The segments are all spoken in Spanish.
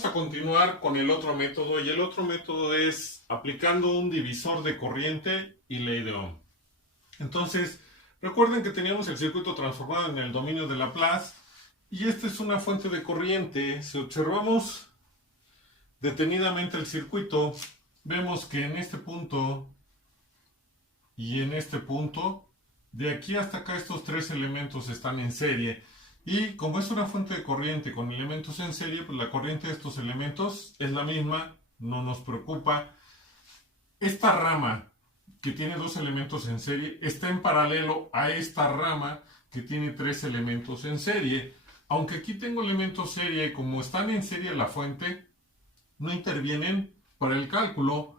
Vamos a continuar con el otro método, y el otro método es aplicando un divisor de corriente y ley de Ohm. Entonces, recuerden que teníamos el circuito transformado en el dominio de Laplace, y esta es una fuente de corriente. Si observamos detenidamente el circuito, vemos que en este punto y en este punto, de aquí hasta acá, estos tres elementos están en serie. Y como es una fuente de corriente con elementos en serie, pues la corriente de estos elementos es la misma, no nos preocupa. Esta rama que tiene dos elementos en serie está en paralelo a esta rama que tiene tres elementos en serie. Aunque aquí tengo elementos serie, como están en serie la fuente, no intervienen para el cálculo,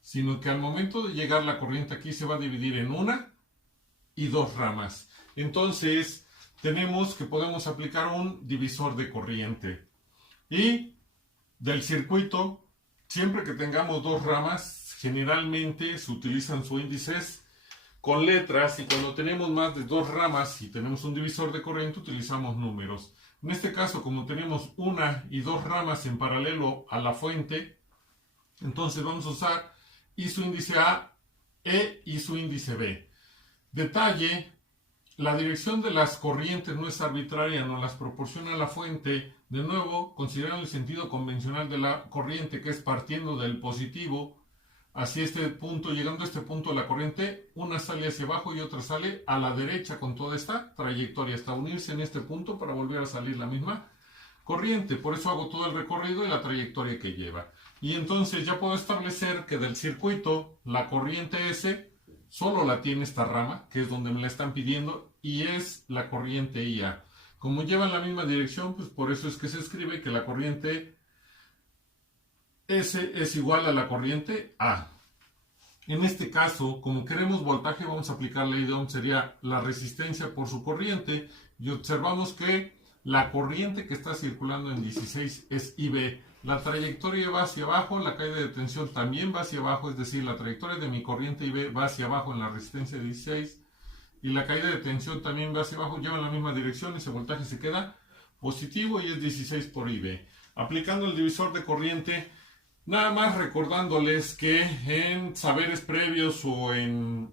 sino que al momento de llegar la corriente aquí se va a dividir en una y dos ramas. Entonces tenemos que podemos aplicar un divisor de corriente. Y del circuito, siempre que tengamos dos ramas, generalmente se utilizan sus índices con letras, y cuando tenemos más de dos ramas y tenemos un divisor de corriente, utilizamos números. En este caso, como tenemos una y dos ramas en paralelo a la fuente, entonces vamos a usar I su índice A, E y su índice B. Detalle: la dirección de las corrientes no es arbitraria, nos las proporciona la fuente. De nuevo, considerando el sentido convencional de la corriente, que es partiendo del positivo hacia este punto, llegando a este punto la corriente, una sale hacia abajo y otra sale a la derecha con toda esta trayectoria hasta unirse en este punto para volver a salir la misma corriente. Por eso hago todo el recorrido y la trayectoria que lleva. Y entonces ya puedo establecer que del circuito la corriente S solo la tiene esta rama, que es donde me la están pidiendo, y es la corriente IA. Como llevan la misma dirección, pues por eso es que se escribe que la corriente S es igual a la corriente A. En este caso, como queremos voltaje, vamos a aplicar ley de Ohm, sería la resistencia por su corriente, y observamos que la corriente que está circulando en 16 es IB. La trayectoria va hacia abajo, la caída de tensión también va hacia abajo, es decir, la trayectoria de mi corriente IB va hacia abajo en la resistencia de 16, y la caída de tensión también va hacia abajo, lleva la misma dirección, ese voltaje se queda positivo y es 16 por IB. Aplicando el divisor de corriente, nada más recordándoles que en saberes previos o en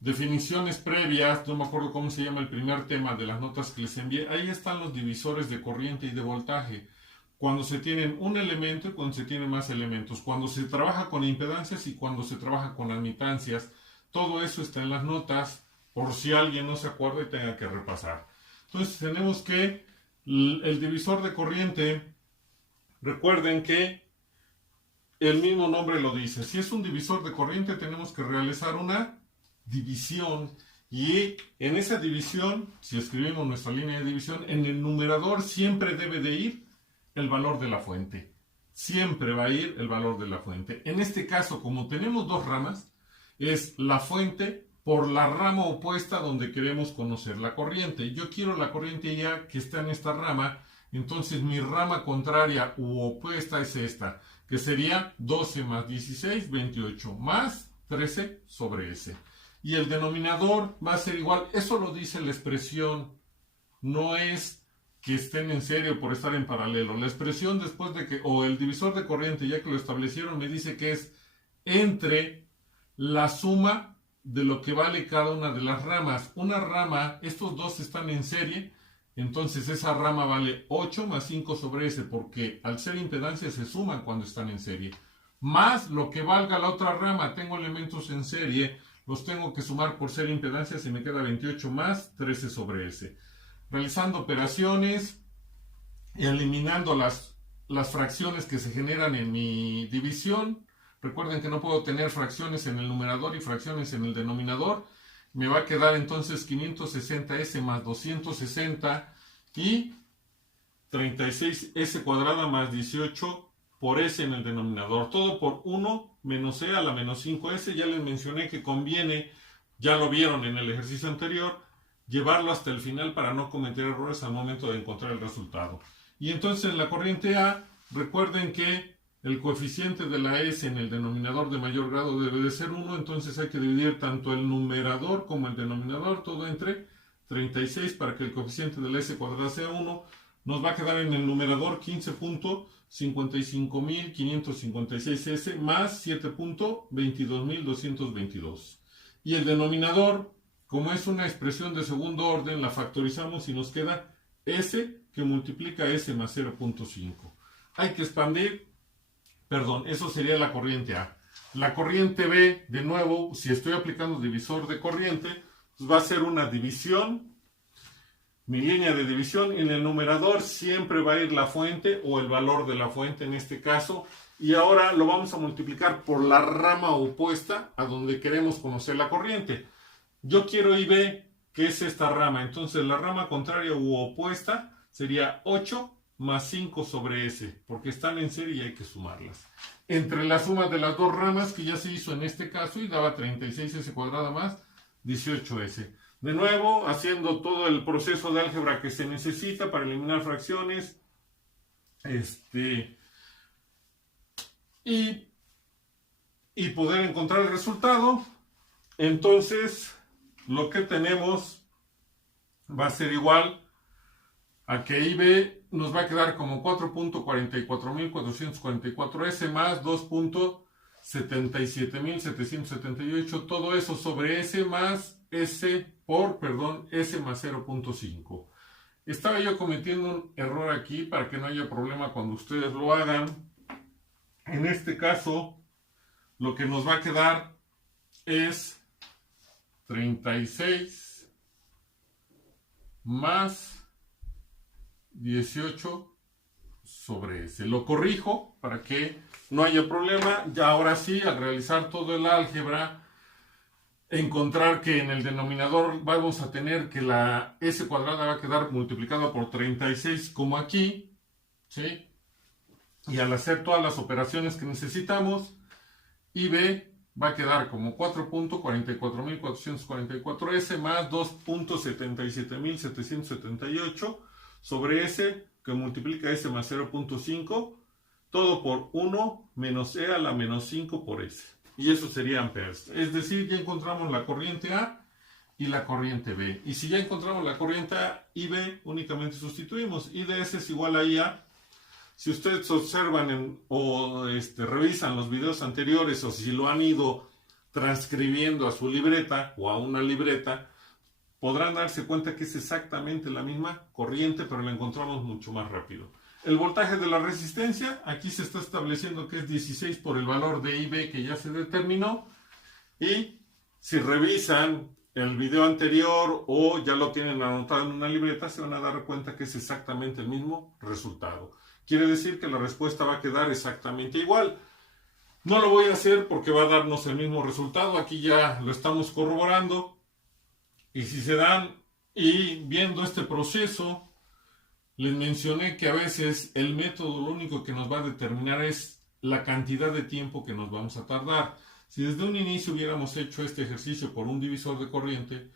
definiciones previas, no me acuerdo cómo se llama el primer tema de las notas que les envié, ahí están los divisores de corriente y de voltaje. Cuando se tienen un elemento y cuando se tienen más elementos, cuando se trabaja con impedancias y cuando se trabaja con admitancias, todo eso está en las notas, por si alguien no se acuerda y tenga que repasar. Entonces tenemos que el divisor de corriente, recuerden que el mismo nombre lo dice. Si es un divisor de corriente, tenemos que realizar una división, y en esa división, si escribimos nuestra línea de división, en el numerador siempre debe de ir el valor de la fuente. Siempre va a ir el valor de la fuente. En este caso, como tenemos dos ramas, es la fuente por la rama opuesta donde queremos conocer la corriente. Yo quiero la corriente ya que está en esta rama, entonces mi rama contraria u opuesta es esta, que sería 12 más 16, 28, más 13 sobre S. Y el denominador va a ser igual, eso lo dice la expresión, no es que estén en serie por estar en paralelo. La expresión después de que, o el divisor de corriente, ya que lo establecieron, me dice que es entre la suma de lo que vale cada una de las ramas. Una rama, estos dos están en serie, entonces esa rama vale 8 más 5 sobre S, porque al ser impedancias se suman cuando están en serie. Más lo que valga la otra rama, tengo elementos en serie, los tengo que sumar por ser impedancias y me queda 28 más 13 sobre S. Realizando operaciones y eliminando las fracciones que se generan en mi división. Recuerden que no puedo tener fracciones en el numerador y fracciones en el denominador. Me va a quedar entonces 560S más 260 y 36S cuadrada más 18 por S en el denominador. Todo por 1 menos E a la menos 5S. Ya les mencioné que conviene, ya lo vieron en el ejercicio anterior, llevarlo hasta el final para no cometer errores al momento de encontrar el resultado. Y entonces la corriente A, recuerden que el coeficiente de la S en el denominador de mayor grado debe de ser 1, entonces hay que dividir tanto el numerador como el denominador, todo entre 36 para que el coeficiente de la S cuadrada sea 1, nos va a quedar en el numerador 15.55.556S más 7.22.222. Y el denominador, como es una expresión de segundo orden, la factorizamos y nos queda S que multiplica S más 0.5. Hay que expandir, eso sería la corriente A. La corriente B, de nuevo, si estoy aplicando divisor de corriente, pues va a ser una división. Mi línea de división, en el numerador siempre va a ir la fuente o el valor de la fuente en este caso. Y ahora lo vamos a multiplicar por la rama opuesta a donde queremos conocer la corriente. Yo quiero IB, que es esta rama. Entonces la rama contraria u opuesta sería 8 más 5 sobre S, porque están en serie y hay que sumarlas. Entre la suma de las dos ramas, que ya se hizo en este caso, y daba 36S cuadrada más 18S. De nuevo, haciendo todo el proceso de álgebra que se necesita para eliminar fracciones. Y poder encontrar el resultado. Entonces, lo que tenemos va a ser igual a que IB nos va a quedar como 4.44444S más 2.77.778, todo eso sobre S más S más 0.5. Estaba yo cometiendo un error aquí para que no haya problema cuando ustedes lo hagan. En este caso, lo que nos va a quedar es 36 más 18 sobre S. Lo corrijo para que no haya problema. Ya ahora sí, al realizar todo el álgebra, encontrar que en el denominador vamos a tener que la S cuadrada va a quedar multiplicada por 36 como aquí, ¿sí? Y al hacer todas las operaciones que necesitamos, IB va a quedar como 4.44444S más 2.77.778 sobre S, que multiplica S más 0.5, todo por 1 menos E a la menos 5 por S. Y eso sería amperes. Es decir, ya encontramos la corriente A y la corriente B. Y si ya encontramos la corriente A y B, únicamente sustituimos. I de S es igual a IA. Si ustedes observan o revisan los videos anteriores, o si lo han ido transcribiendo a su libreta o a una libreta, podrán darse cuenta que es exactamente la misma corriente, pero la encontramos mucho más rápido. El voltaje de la resistencia, aquí se está estableciendo que es 16 por el valor de IB que ya se determinó. Y si revisan el video anterior o ya lo tienen anotado en una libreta, se van a dar cuenta que es exactamente el mismo resultado. Quiere decir que la respuesta va a quedar exactamente igual. No lo voy a hacer porque va a darnos el mismo resultado. Aquí ya lo estamos corroborando. Y si se dan y viendo este proceso, les mencioné que a veces el método lo único que nos va a determinar es la cantidad de tiempo que nos vamos a tardar. Si desde un inicio hubiéramos hecho este ejercicio por un divisor de corriente,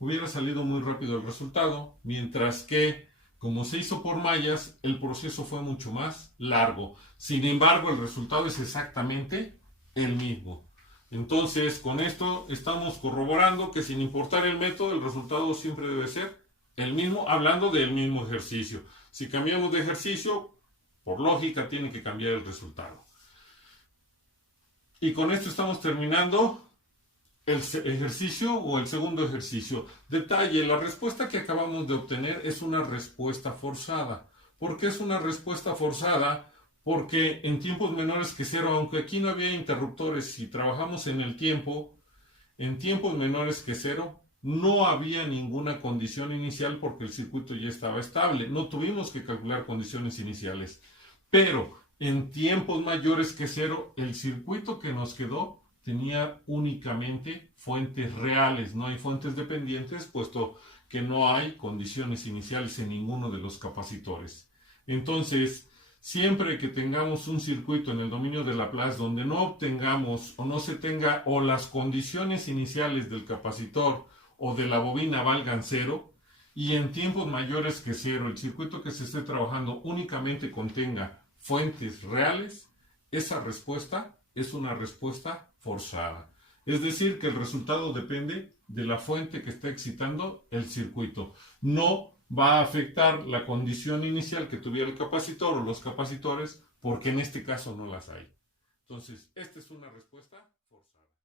hubiera salido muy rápido el resultado, mientras que, como se hizo por mallas, el proceso fue mucho más largo. Sin embargo, el resultado es exactamente el mismo. Entonces, con esto estamos corroborando que sin importar el método, el resultado siempre debe ser el mismo, hablando del mismo ejercicio. Si cambiamos de ejercicio, por lógica, tiene que cambiar el resultado. Y con esto estamos terminando el ejercicio o el segundo ejercicio. Detalle, la respuesta que acabamos de obtener es una respuesta forzada. ¿Por qué es una respuesta forzada? Porque en tiempos menores que cero, aunque aquí no había interruptores y trabajamos en el tiempo, en tiempos menores que cero, no había ninguna condición inicial porque el circuito ya estaba estable. No tuvimos que calcular condiciones iniciales. Pero en tiempos mayores que cero, el circuito que nos quedó tenía únicamente fuentes reales. No hay fuentes dependientes, puesto que no hay condiciones iniciales en ninguno de los capacitores. Entonces, siempre que tengamos un circuito en el dominio de Laplace donde no obtengamos o no se tenga o las condiciones iniciales del capacitor o de la bobina valgan cero, y en tiempos mayores que cero el circuito que se esté trabajando únicamente contenga fuentes reales, esa respuesta es una respuesta forzada. Es decir, que el resultado depende de la fuente que está excitando el circuito, no va a afectar la condición inicial que tuviera el capacitor o los capacitores, porque en este caso no las hay. Entonces, esta es una respuesta forzada.